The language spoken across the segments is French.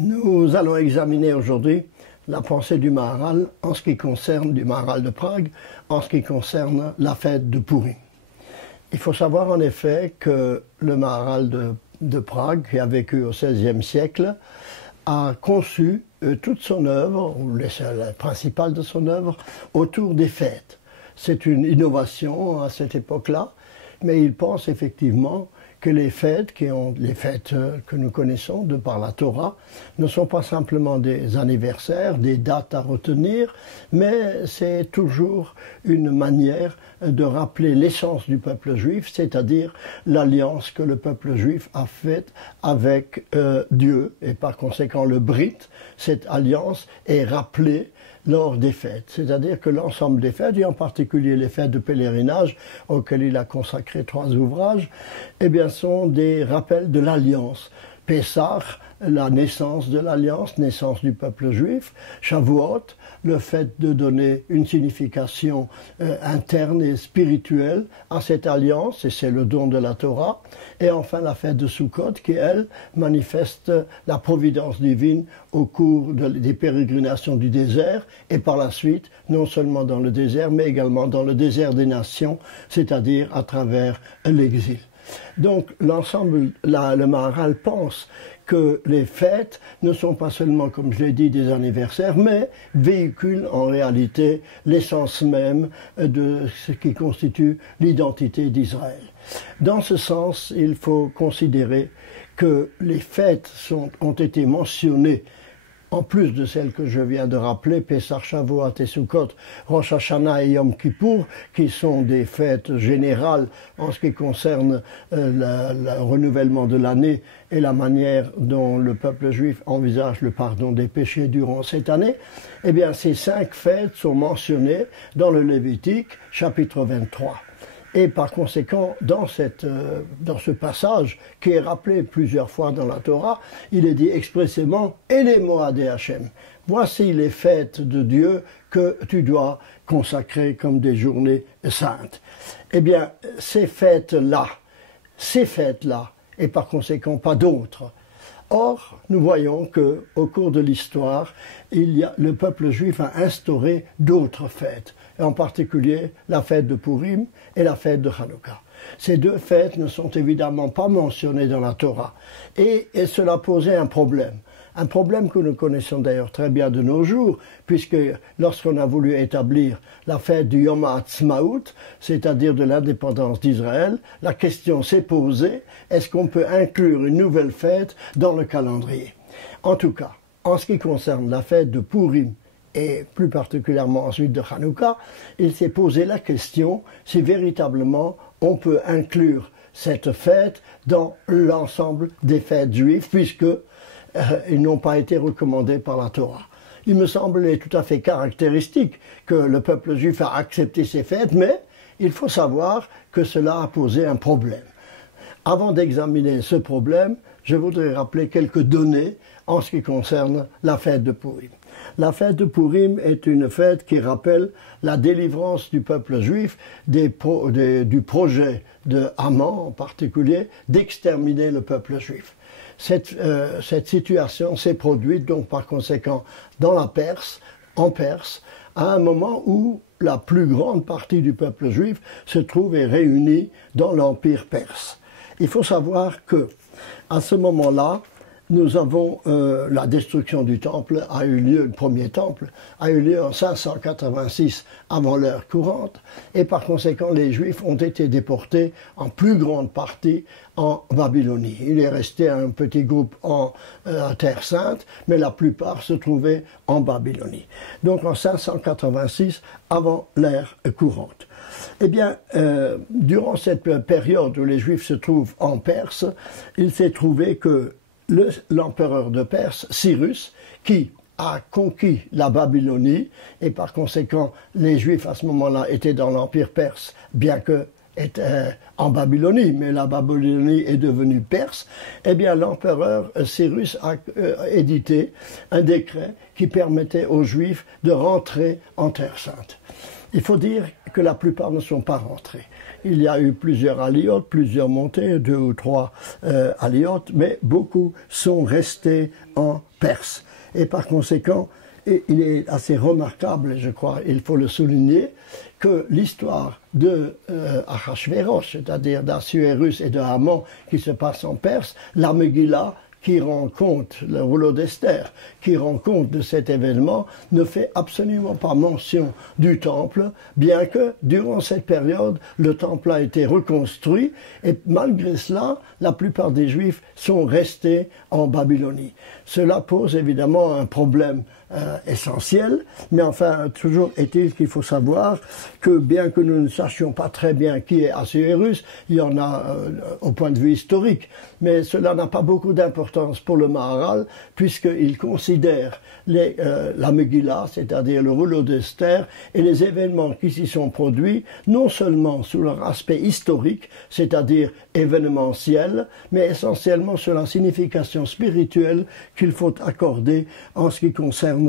Nous allons examiner aujourd'hui la pensée du Maharal en ce qui concerne, du Maharal de Prague, en ce qui concerne la fête de Pourim. Il faut savoir en effet que le Maharal de Prague, qui a vécu au XVIe siècle, a conçu toute son œuvre, ou la principale de son œuvre, autour des fêtes. C'est une innovation à cette époque-là, mais il pense effectivement que les fêtes que nous connaissons de par la Torah ne sont pas simplement des anniversaires, des dates à retenir, mais c'est toujours une manière de rappeler l'essence du peuple juif, c'est-à-dire l'alliance que le peuple juif a faite avec Dieu, et par conséquent le Brit, cette alliance est rappelée lors des fêtes. C'est-à-dire que l'ensemble des fêtes, et en particulier les fêtes de pèlerinage, auxquelles il a consacré 3 ouvrages, eh bien, sont des rappels de l'alliance. Pessah, la naissance de l'alliance, naissance du peuple juif. Shavuot, le fait de donner une signification interne et spirituelle à cette alliance, et c'est le don de la Torah. Et enfin la fête de Sukkot, qui elle manifeste la providence divine au cours des pérégrinations du désert, et par la suite, non seulement dans le désert, mais également dans le désert des nations, c'est-à-dire à travers l'exil. Donc l'ensemble, le Maharal pense que les fêtes ne sont pas seulement, comme je l'ai dit, des anniversaires, mais véhiculent en réalité l'essence même de ce qui constitue l'identité d'Israël. Dans ce sens, il faut considérer que les fêtes ont été mentionnées en plus de celles que je viens de rappeler, Pessah, Shavuot et Sukkot, Rosh Hashanah et Yom Kippour, qui sont des fêtes générales en ce qui concerne le renouvellement de l'année et la manière dont le peuple juif envisage le pardon des péchés durant cette année, eh bien ces 5 fêtes sont mentionnées dans le Lévitique, chapitre 23. Et par conséquent, dans ce passage, qui est rappelé plusieurs fois dans la Torah, il est dit expressément « Et les Moadé Hachem ». Voici les fêtes de Dieu que tu dois consacrer comme des journées saintes. Eh bien, ces fêtes-là, et par conséquent pas d'autres. Or, nous voyons qu'au cours de l'histoire, le peuple juif a instauré d'autres fêtes, et en particulier la fête de Pourim et la fête de Hanouka. Ces 2 fêtes ne sont évidemment pas mentionnées dans la Torah, et cela posait un problème que nous connaissons d'ailleurs très bien de nos jours, puisque lorsqu'on a voulu établir la fête du Yom HaAtzmaut, c'est-à-dire de l'indépendance d'Israël, la question s'est posée, est-ce qu'on peut inclure une nouvelle fête dans le calendrier? En tout cas, en ce qui concerne la fête de Pourim, et plus particulièrement ensuite de Hanouka, il s'est posé la question si véritablement on peut inclure cette fête dans l'ensemble des fêtes juives, puisque ils n'ont pas été recommandés par la Torah. Il me semblait tout à fait caractéristique que le peuple juif a accepté ces fêtes, mais il faut savoir que cela a posé un problème. Avant d'examiner ce problème, je voudrais rappeler quelques données en ce qui concerne la fête de Pourim. La fête de Pourim est une fête qui rappelle la délivrance du peuple juif du projet de Haman en particulier d'exterminer le peuple juif. Cette situation s'est produite donc par conséquent en Perse, à un moment où la plus grande partie du peuple juif se trouvait réunie dans l'Empire perse. Il faut savoir que à ce moment-là, nous avons la destruction du temple a eu lieu, le premier temple a eu lieu en 586 avant l'ère courante, et par conséquent les Juifs ont été déportés en plus grande partie en Babylonie. Il est resté un petit groupe en Terre Sainte, mais la plupart se trouvaient en Babylonie. Donc en 586 avant l'ère courante. Eh bien, durant cette période où les Juifs se trouvent en Perse, il s'est trouvé que l'empereur de Perse, Cyrus, qui a conquis la Babylonie, et par conséquent les Juifs à ce moment-là étaient dans l'Empire perse, bien que était en Babylonie, mais la Babylonie est devenue perse, eh bien l'empereur Cyrus a édité un décret qui permettait aux Juifs de rentrer en Terre Sainte. Il faut dire que la plupart ne sont pas rentrés. il y a eu plusieurs aliotes, plusieurs montées, 2 ou 3 aliotes, mais beaucoup sont restés en Perse. Et par conséquent, il est assez remarquable, je crois, il faut le souligner, que l'histoire de Achashvérosh, c'est-à-dire d'Assuérus et de Haman qui se passe en Perse, la Megillah, qui rend compte, le rouleau d'Esther, qui rend compte de cet événement, ne fait absolument pas mention du temple, bien que durant cette période, le temple a été reconstruit, et malgré cela, la plupart des Juifs sont restés en Babylonie. Cela pose évidemment un problème essentiel, mais enfin, toujours est-il qu'il faut savoir que bien que nous ne sachions pas très bien qui est Assuérus, il y en a au point de vue historique, mais cela n'a pas beaucoup d'importance pour le Maharal, puisqu'il considère la Megillah, c'est-à-dire le rouleau d'Esther, et les événements qui s'y sont produits, non seulement sous leur aspect historique, c'est-à-dire événementiel, mais essentiellement sur la signification spirituelle qu'il faut accorder en ce qui concerne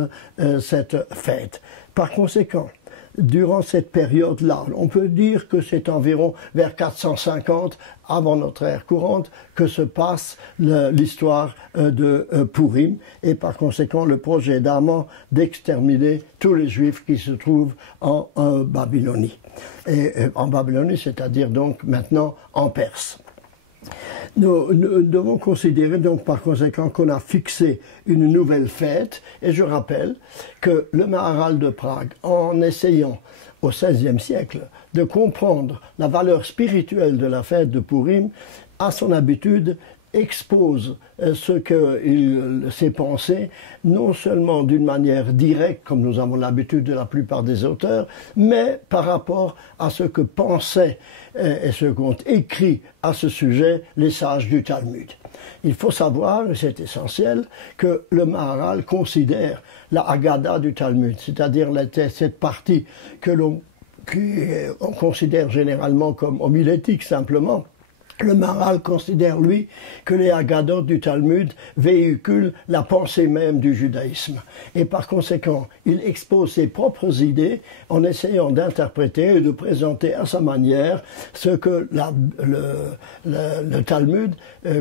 cette fête. Par conséquent, durant cette période-là, on peut dire que c'est environ vers 450 avant notre ère courante que se passe l'histoire de Purim, et par conséquent le projet d'Haman d'exterminer tous les Juifs qui se trouvent en Babylonie. Et en Babylonie, c'est-à-dire donc maintenant en Perse. Nous devons considérer donc par conséquent qu'on a fixé une nouvelle fête, et je rappelle que le Maharal de Prague, en essayant au XVIe siècle de comprendre la valeur spirituelle de la fête de Purim, a son habitude expose ce qu'il s'est pensé, non seulement d'une manière directe, comme nous avons l'habitude de la plupart des auteurs, mais par rapport à ce que pensaient et ce qu'ont écrit à ce sujet les sages du Talmud. Il faut savoir, et c'est essentiel, que le Maharal considère la Haggadah du Talmud, c'est-à-dire cette partie que l'on considère généralement comme homilétique simplement. Le Maharal considère, lui, que les Haggadot du Talmud véhiculent la pensée même du judaïsme. Et par conséquent, il expose ses propres idées en essayant d'interpréter et de présenter à sa manière ce que le Talmud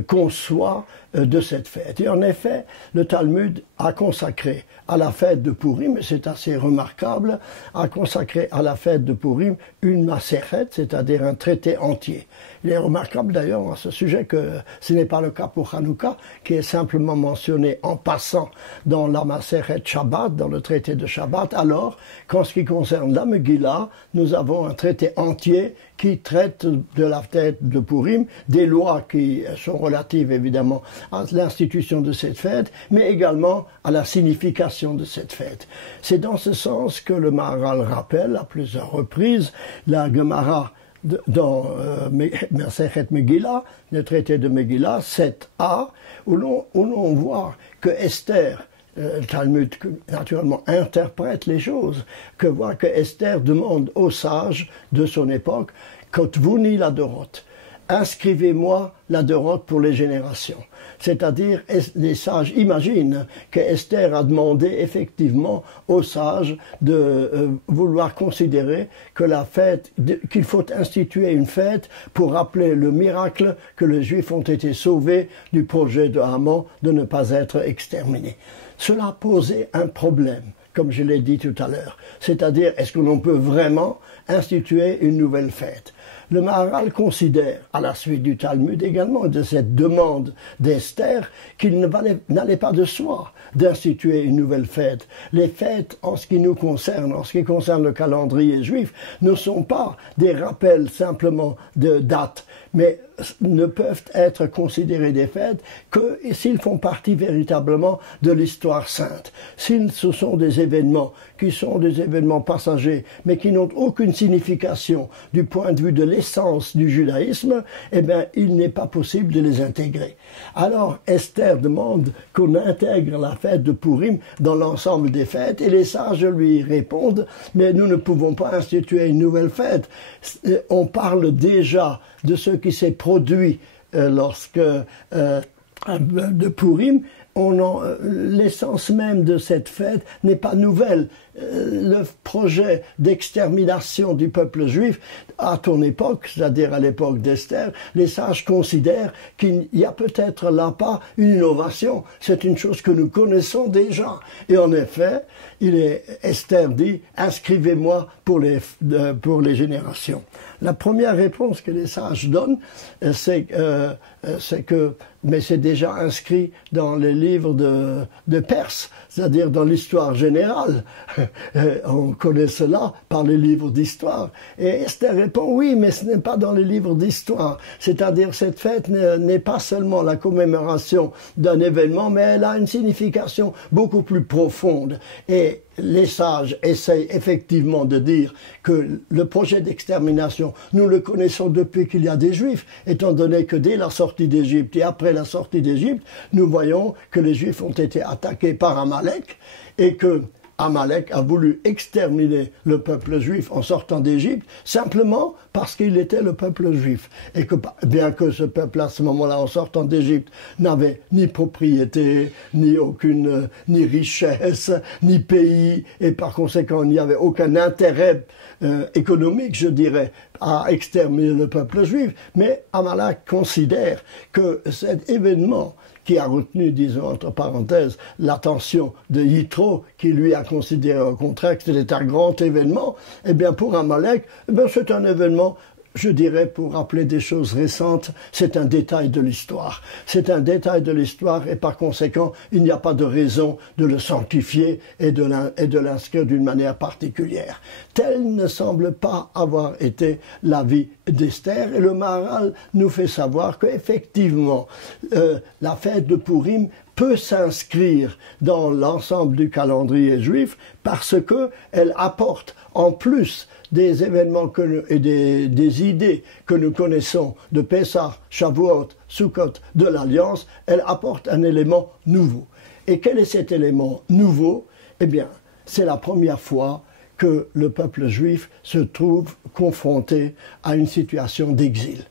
conçoit de cette fête. Et en effet, le Talmud a consacré à la fête de Purim, et c'est assez remarquable, a consacré à la fête de Purim une Masechet, c'est-à-dire un traité entier. Il est remarquable d'ailleurs à ce sujet que ce n'est pas le cas pour Hanouka, qui est simplement mentionné en passant dans la Masechet Shabbat, dans le traité de Shabbat, alors qu'en ce qui concerne la Megillah, nous avons un traité entier qui traite de la fête de Purim, des lois qui sont relatives évidemment à l'institution de cette fête, mais également à la signification de cette fête. C'est dans ce sens que le Maharal rappelle à plusieurs reprises la Gemara dans Masechet Megillah, le traité de Megillah, 7a, où l'on voit que Esther, le Talmud naturellement interprète les choses, que voit que Esther demande aux sages de son époque, Kotvuni la Doroth, inscrivez-moi la Doroth pour les générations. C'est-à-dire, les sages imaginent que Esther a demandé effectivement aux sages de vouloir considérer que la fête, qu'il faut instituer une fête pour rappeler le miracle que les Juifs ont été sauvés du projet de Haman de ne pas être exterminés. Cela posait un problème, comme je l'ai dit tout à l'heure. C'est-à-dire, est-ce que l'on peut vraiment instituer une nouvelle fête? Le Maharal considère, à la suite du Talmud également, de cette demande d'Esther, qu'il n'allait pas de soi d'instituer une nouvelle fête. Les fêtes, en ce qui nous concerne, en ce qui concerne le calendrier juif, ne sont pas des rappels simplement de dates, mais ne peuvent être considérées des fêtes que s'ils font partie véritablement de l'histoire sainte. Si ce sont des événements qui sont des événements passagers, mais qui n'ont aucune signification du point de vue de l'essence du judaïsme, eh bien, il n'est pas possible de les intégrer. Alors, Esther demande qu'on intègre la fête de Purim dans l'ensemble des fêtes, et les sages lui répondent, mais nous ne pouvons pas instituer une nouvelle fête. On parle déjà de ce qui s'est produit lorsque de Purim, l'essence même de cette fête n'est pas nouvelle. Le projet d'extermination du peuple juif, à ton époque, c'est-à-dire à l'époque d'Esther, les sages considèrent qu'il y a peut-être là pas une innovation. C'est une chose que nous connaissons déjà. Et en effet, Esther dit, inscrivez-moi pour les générations. La première réponse que les sages donnent, c'est que, mais c'est déjà inscrit dans les livres de Perse, c'est-à-dire dans l'histoire générale. On connaît cela par les livres d'histoire. Et Esther répond, oui, mais ce n'est pas dans les livres d'histoire. C'est-à-dire cette fête n'est pas seulement la commémoration d'un événement, mais elle a une signification beaucoup plus profonde. Et les sages essayent effectivement de dire que le projet d'extermination, nous le connaissons depuis qu'il y a des Juifs, étant donné que dès la sortie d'Égypte et après la sortie d'Égypte, nous voyons que les Juifs ont été attaqués par Amalek et que Amalek a voulu exterminer le peuple juif en sortant d'Égypte, simplement parce qu'il était le peuple juif. Et que bien que ce peuple, à ce moment-là, en sortant d'Égypte, n'avait ni propriété, ni richesse, ni pays, et par conséquent, il n'y avait aucun intérêt économique, je dirais, à exterminer le peuple juif. Mais Amalek considère que cet événement qui a retenu, disons entre parenthèses, l'attention de Yitro, qui lui a considéré au contraire que c'était un grand événement, eh bien pour Amalek, c'est un événement, je dirais, pour rappeler des choses récentes, c'est un détail de l'histoire. C'est un détail de l'histoire et par conséquent, il n'y a pas de raison de le sanctifier et de l'inscrire d'une manière particulière. Tel ne semble pas avoir été l'avis d'Esther et le Maharal nous fait savoir qu'effectivement, la fête de Purim peut s'inscrire dans l'ensemble du calendrier juif parce qu'elle apporte en plus des événements et des idées que nous connaissons de Pessah, Shavuot, Sukkot, de l'Alliance, elle apporte un élément nouveau. Et quel est cet élément nouveau? Eh bien, c'est la première fois que le peuple juif se trouve confronté à une situation d'exil.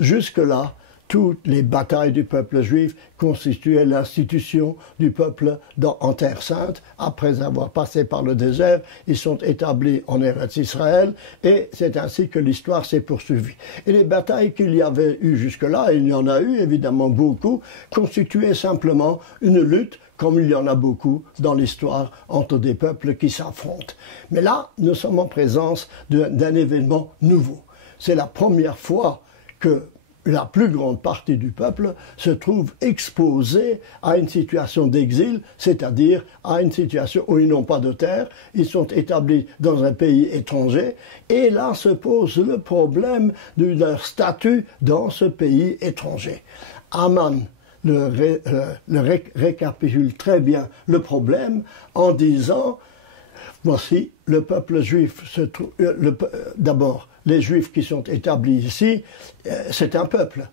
Jusque-là, toutes les batailles du peuple juif constituaient l'institution du peuple en Terre Sainte. Après avoir passé par le désert, ils sont établis en Eretz Israël et c'est ainsi que l'histoire s'est poursuivie. Et les batailles qu'il y avait eu jusque-là, et il y en a eu évidemment beaucoup, constituaient simplement une lutte comme il y en a beaucoup dans l'histoire entre des peuples qui s'affrontent. Mais là, nous sommes en présence d'un événement nouveau. C'est la première fois que la plus grande partie du peuple se trouve exposée à une situation d'exil, c'est-à-dire à une situation où ils n'ont pas de terre, ils sont établis dans un pays étranger, et là se pose le problème de leur statut dans ce pays étranger. Aman récapitule très bien le problème en disant, voici, le peuple juif se trouve, d'abord, les Juifs qui sont établis ici, c'est un peuple.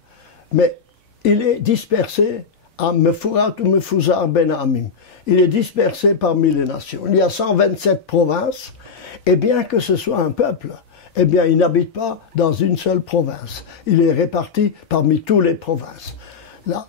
Mais il est dispersé à Mefurat ou Mefuzar ben Amim. Il est dispersé parmi les nations. Il y a 127 provinces, et bien que ce soit un peuple, eh bien, il n'habite pas dans une seule province. Il est réparti parmi toutes les provinces.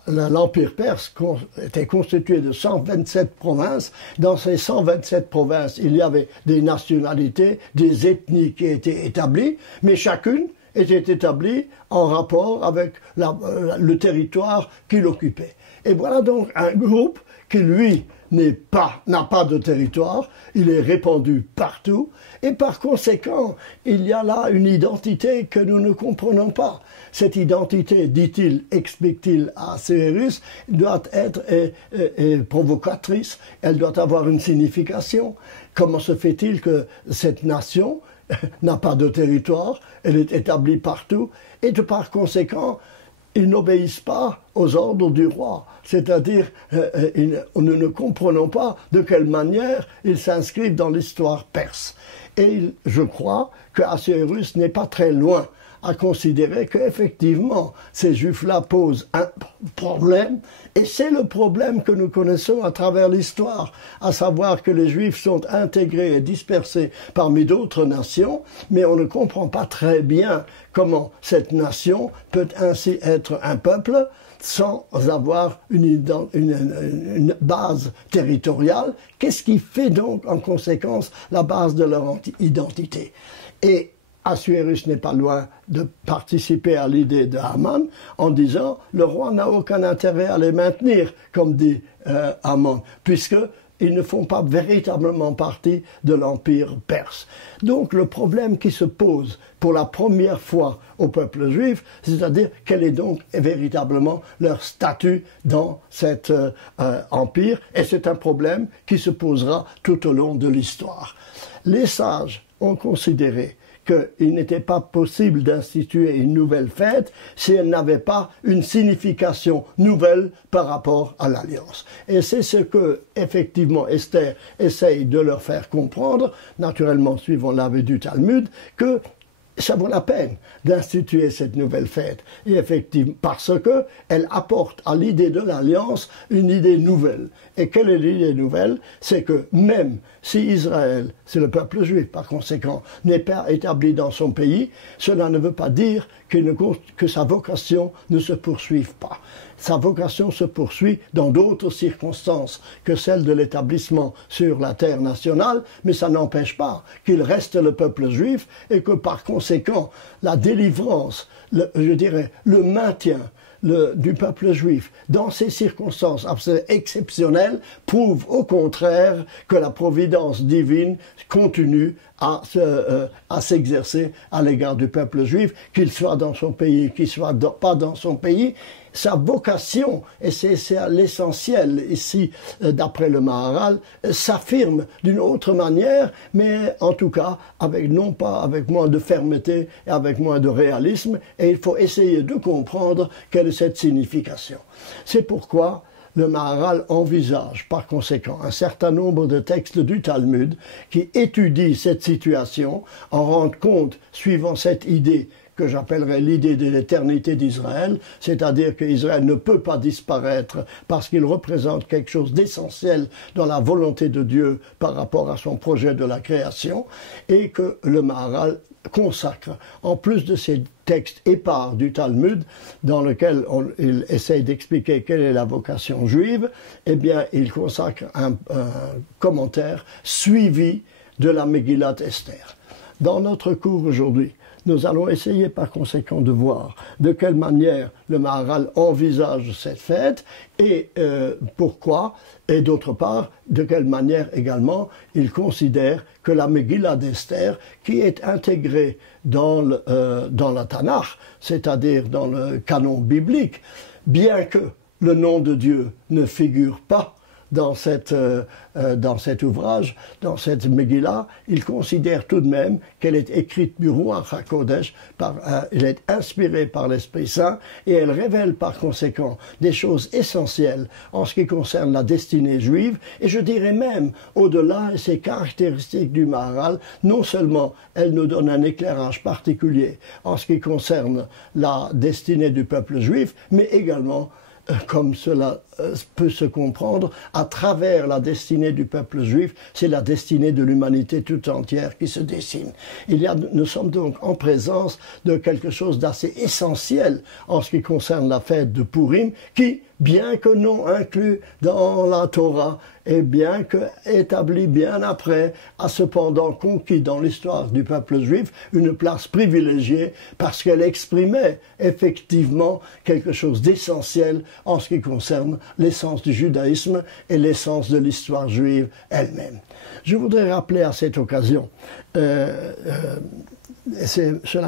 L'Empire perse était constitué de 127 provinces. Dans ces 127 provinces, il y avait des nationalités, des ethnies qui étaient établies, mais chacune était établie en rapport avec le territoire qu'il occupait. Et voilà donc un groupe qui, lui, n'a pas de territoire, il est répandu partout, et par conséquent, il y a là une identité que nous ne comprenons pas. Cette identité, dit-il, explique-t-il à Cyrus, doit être provocatrice, elle doit avoir une signification. Comment se fait-il que cette nation n'a pas de territoire, elle est établie partout, et par conséquent, ils n'obéissent pas aux ordres du roi. C'est-à-dire, nous ne comprenons pas de quelle manière ils s'inscrivent dans l'histoire perse. Et je crois qu'Assuérus n'est pas très loin à considérer qu'effectivement, ces Juifs-là posent un problème, et c'est le problème que nous connaissons à travers l'histoire, à savoir que les Juifs sont intégrés et dispersés parmi d'autres nations, mais on ne comprend pas très bien comment cette nation peut ainsi être un peuple, sans avoir une base territoriale. Qu'est-ce qui fait donc en conséquence la base de leur identité? Et Assuérus n'est pas loin de participer à l'idée de Haman en disant « le roi n'a aucun intérêt à les maintenir », comme dit Haman, puisqu'ils ne font pas véritablement partie de l'empire perse. Donc le problème qui se pose pour la première fois au peuple juif, c'est-à-dire quel est donc véritablement leur statut dans cet empire, et c'est un problème qui se posera tout au long de l'histoire. Les sages ont considéré qu'il n'était pas possible d'instituer une nouvelle fête si elle n'avait pas une signification nouvelle par rapport à l'alliance. Et c'est ce que, effectivement, Esther essaye de leur faire comprendre, naturellement suivant l'avis du Talmud, que ça vaut la peine d'instituer cette nouvelle fête. Et effectivement, parce qu'elle apporte à l'idée de l'alliance une idée nouvelle. Et quelle est l'idée nouvelle? C'est que même si Israël, c'est le peuple juif par conséquent, n'est pas établi dans son pays, cela ne veut pas dire que sa vocation ne se poursuive pas. Sa vocation se poursuit dans d'autres circonstances que celles de l'établissement sur la terre nationale, mais ça n'empêche pas qu'il reste le peuple juif et que par conséquent, la délivrance, le maintien du peuple juif dans ces circonstances exceptionnelles prouve au contraire que la providence divine continue à s'exercer à l'égard du peuple juif, qu'il soit dans son pays, qu'il soit pas dans son pays. Sa vocation, et c'est l'essentiel ici d'après le Maharal, s'affirme d'une autre manière, mais en tout cas non pas avec moins de fermeté et avec moins de réalisme, et il faut essayer de comprendre quelle est cette signification. C'est pourquoi le Maharal envisage par conséquent un certain nombre de textes du Talmud qui étudient cette situation, en rendent compte, suivant cette idée que j'appellerais l'idée de l'éternité d'Israël, c'est-à-dire qu'Israël ne peut pas disparaître parce qu'il représente quelque chose d'essentiel dans la volonté de Dieu par rapport à son projet de la création, et que le Maharal consacre, en plus de ces textes épars du Talmud, dans lequel il essaye d'expliquer quelle est la vocation juive, eh bien, il consacre un commentaire suivi de la Megillat Esther. Dans notre cours aujourd'hui, nous allons essayer par conséquent de voir de quelle manière le Maharal envisage cette fête et pourquoi, et d'autre part, de quelle manière également il considère que la Megillah d'Esther, qui est intégrée dans la Tanakh, c'est-à-dire dans le canon biblique, bien que le nom de Dieu ne figure pas dans cet ouvrage, dans cette Megillah, il considère tout de même qu'elle est écrite du Ruach HaKodesh, elle est inspirée par l'Esprit Saint, et elle révèle par conséquent des choses essentielles en ce qui concerne la destinée juive, et je dirais même, au-delà de ces caractéristiques du Maharal, non seulement elle nous donne un éclairage particulier en ce qui concerne la destinée du peuple juif, mais également comme cela peut se comprendre, à travers la destinée du peuple juif, c'est la destinée de l'humanité tout entière qui se dessine. Nous sommes donc en présence de quelque chose d'assez essentiel en ce qui concerne la fête de Purim, qui, bien que non inclus dans la Torah, et bien que établi bien après, a cependant conquis dans l'histoire du peuple juif une place privilégiée parce qu'elle exprimait effectivement quelque chose d'essentiel en ce qui concerne l'essence du judaïsme et l'essence de l'histoire juive elle-même. Je voudrais rappeler à cette occasion, cela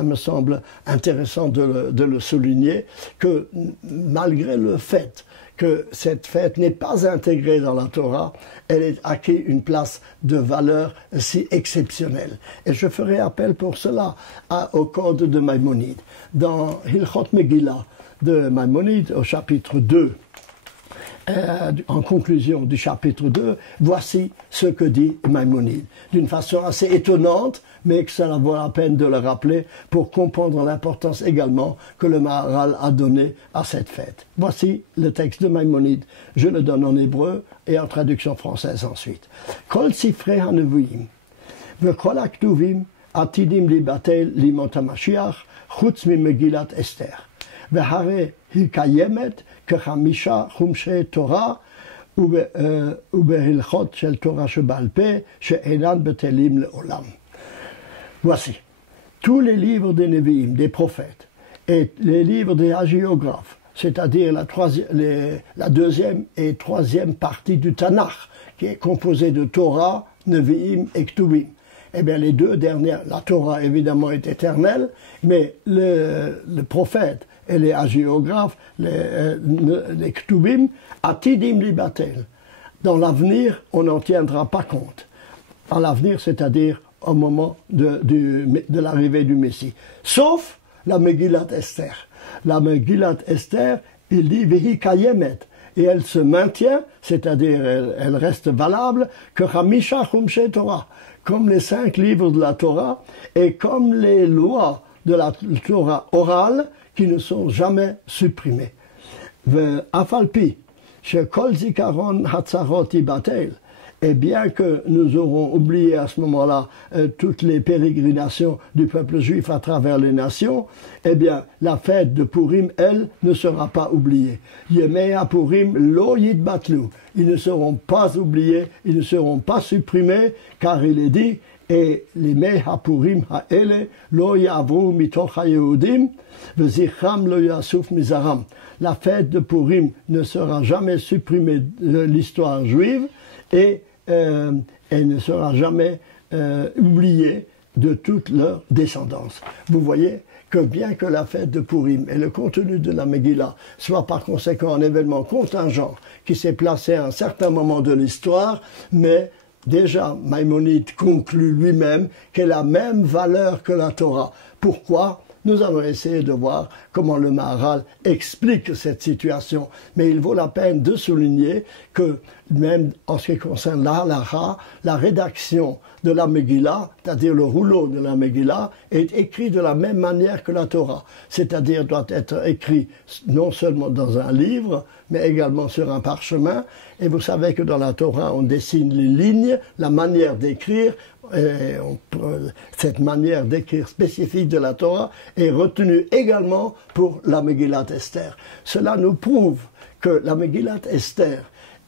me semble intéressant de le souligner, que malgré le fait que cette fête n'est pas intégrée dans la Torah, elle est acquis une place de valeur si exceptionnelle. Et je ferai appel pour cela au code de Maïmonide. Dans Hilchot Megillah de Maïmonide, au chapitre 2, en conclusion du chapitre 2, voici ce que dit Maïmonide, d'une façon assez étonnante, mais que cela vaut la peine de le rappeler pour comprendre l'importance également que le Maharal a donnée à cette fête. Voici le texte de Maïmonide, je le donne en hébreu et en traduction française ensuite. Kol sifrei hanevuim, v'kol haktuvim atidim libatel limot hamashiach, chutz mimegillat Esther. והרי היא קיימת כחמישה חומשי תורה ובהלכות של תורה שבעל פה שאינן בטלים לעולם. Voici, tous les livres des Nevi'im, des prophètes, et les livres des hagiographes, c'est-à-dire la deuxième et troisième partie du Tanakh, qui est composée de Torah, Nevi'im et Ktuvim. Eh bien, les deux dernières, la Torah évidemment est éternelle, mais le prophète et les hagiographes, les Ktuvim, atidim libatel. Dans l'avenir, on n'en tiendra pas compte. À l'avenir, c'est-à-dire au moment de l'arrivée du Messie. Sauf la Megillat Esther. La Megillat Esther, il dit Vehi kayemet, et elle se maintient, c'est-à-dire elle reste valable, que Hamisha Chumshe Torah, comme les 5 livres de la Torah et comme les lois de la Torah orale qui ne sont jamais supprimées. Afalpi, chez Kol Zikaron Hatzarot Ibatel, et bien que nous aurons oublié à ce moment-là toutes les pérégrinations du peuple juif à travers les nations, eh bien, la fête de Purim, elle, ne sera pas oubliée. Yemei Purim lo yitbatlu. Ils ne seront pas oubliés, ils ne seront pas supprimés, car il est dit, et les Mei HaPurim ha'ele lo ya'avru mitoch ha'yehudim v'zichram lo yasuf mizaram. La fête de Purim ne sera jamais supprimée de l'histoire juive et elle ne sera jamais oubliée de toute leur descendance. Vous voyez que bien que la fête de Purim et le contenu de la Megillah soit par conséquent un événement contingent qui s'est placé à un certain moment de l'histoire, mais déjà Maïmonide conclut lui-même qu'elle a la même valeur que la Torah. Pourquoi ? Nous allons essayer de voir comment le Maharal explique cette situation. Mais il vaut la peine de souligner que même en ce qui concerne la halacha, la rédaction de la Megillah, c'est-à-dire le rouleau de la Megillah, est écrit de la même manière que la Torah. C'est-à-dire doit être écrit non seulement dans un livre, mais également sur un parchemin. Et vous savez que dans la Torah, on dessine les lignes, la manière d'écrire. Cette manière d'écrire spécifique de la Torah est retenue également pour la Megillat Esther. Cela nous prouve que la Megillat Esther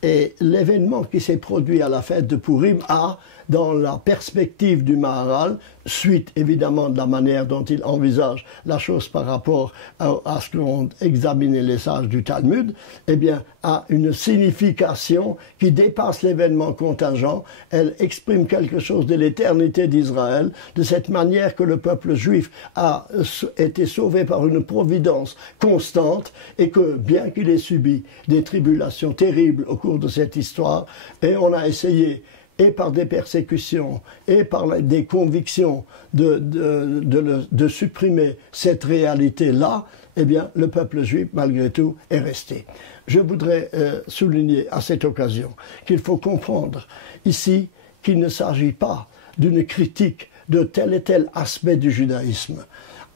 et l'événement qui s'est produit à la fête de Purim a, dans la perspective du Maharal, suite évidemment de la manière dont il envisage la chose par rapport à ce qu'ont examiné les sages du Talmud, eh bien, a une signification qui dépasse l'événement contingent. Elle exprime quelque chose de l'éternité d'Israël, de cette manière que le peuple juif a été sauvé par une providence constante et que, bien qu'il ait subi des tribulations terribles au cours de cette histoire, et on a essayé et par des persécutions, et par des convictions de supprimer cette réalité-là, eh bien, le peuple juif, malgré tout, est resté. Je voudrais souligner à cette occasion qu'il faut comprendre ici qu'il ne s'agit pas d'une critique de tel et tel aspect du judaïsme.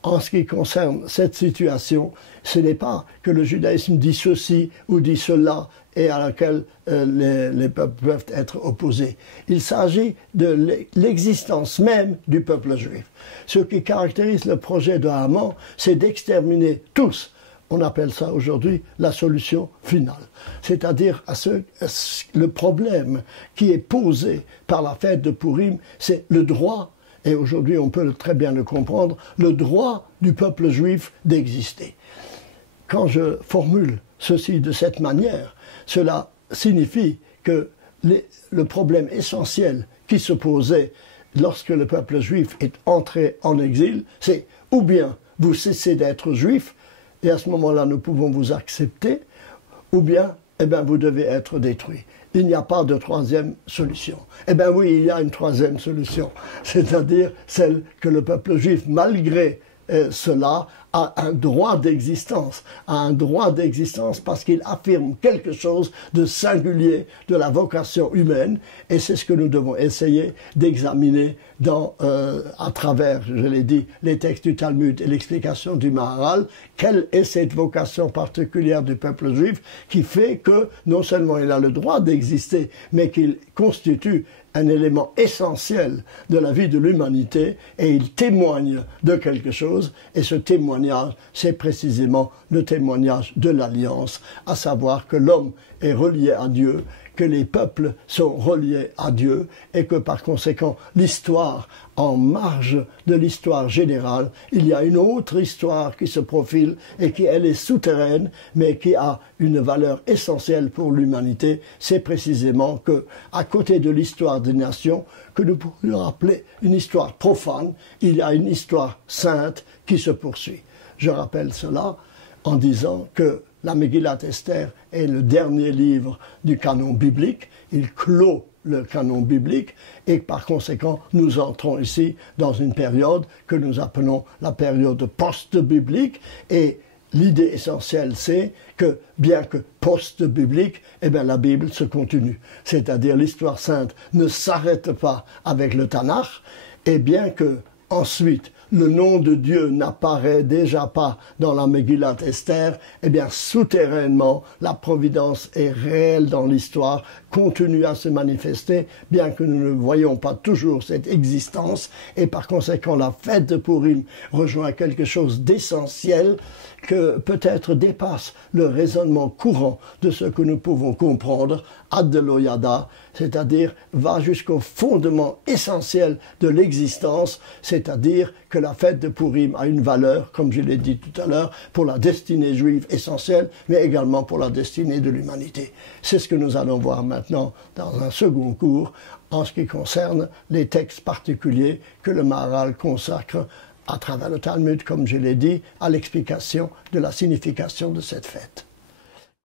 En ce qui concerne cette situation, ce n'est pas que le judaïsme dit ceci ou dit cela et à laquelle les peuples peuvent être opposés. Il s'agit de l'existence même du peuple juif. Ce qui caractérise le projet de Haman, c'est d'exterminer tous. On appelle ça aujourd'hui la solution finale. C'est-à-dire le problème qui est posé par la fête de Purim, c'est le droit, et aujourd'hui on peut très bien le comprendre, le droit du peuple juif d'exister. Quand je formule ceci de cette manière, cela signifie que le problème essentiel qui se posait lorsque le peuple juif est entré en exil, c'est ou bien vous cessez d'être juif, et à ce moment-là nous pouvons vous accepter, ou bien eh bien, vous devez être détruit. Il n'y a pas de troisième solution. Eh bien oui, il y a une troisième solution, c'est-à-dire celle que le peuple juif, malgré cela, a un droit d'existence, parce qu'il affirme quelque chose de singulier de la vocation humaine, et c'est ce que nous devons essayer d'examiner à travers, je l'ai dit, les textes du Talmud et l'explication du Maharal. Quelle est cette vocation particulière du peuple juif qui fait que non seulement il a le droit d'exister, mais qu'il constitue un élément essentiel de la vie de l'humanité et il témoigne de quelque chose. Et ce témoignage, c'est précisément le témoignage de l'alliance, à savoir que l'homme est relié à Dieu, que les peuples sont reliés à Dieu et que par conséquent l'histoire, en marge de l'histoire générale, il y a une autre histoire qui se profile et qui elle est souterraine mais qui a une valeur essentielle pour l'humanité. C'est précisément que, à côté de l'histoire des nations, que nous pourrions appeler une histoire profane, il y a une histoire sainte qui se poursuit. Je rappelle cela en disant que la Megillat Esther est le dernier livre du canon biblique. Il clôt le canon biblique et par conséquent nous entrons ici dans une période que nous appelons la période post-biblique et l'idée essentielle c'est que bien que post-biblique, eh bien la Bible se continue. C'est-à-dire l'histoire sainte ne s'arrête pas avec le Tanakh et bien que ensuite le nom de Dieu n'apparaît déjà pas dans la Megillat Esther, eh bien souterrainement, la providence est réelle dans l'histoire, continue à se manifester, bien que nous ne voyons pas toujours cette existence, et par conséquent la fête de Purim rejoint quelque chose d'essentiel que peut-être dépasse le raisonnement courant de ce que nous pouvons comprendre, ad deloyada, c'est-à-dire va jusqu'au fondement essentiel de l'existence, c'est-à-dire que la fête de Purim a une valeur, comme je l'ai dit tout à l'heure, pour la destinée juive essentielle, mais également pour la destinée de l'humanité. C'est ce que nous allons voir maintenant dans un second cours, en ce qui concerne les textes particuliers que le Maharal consacre à travers le Talmud, comme je l'ai dit, à l'explication de la signification de cette fête.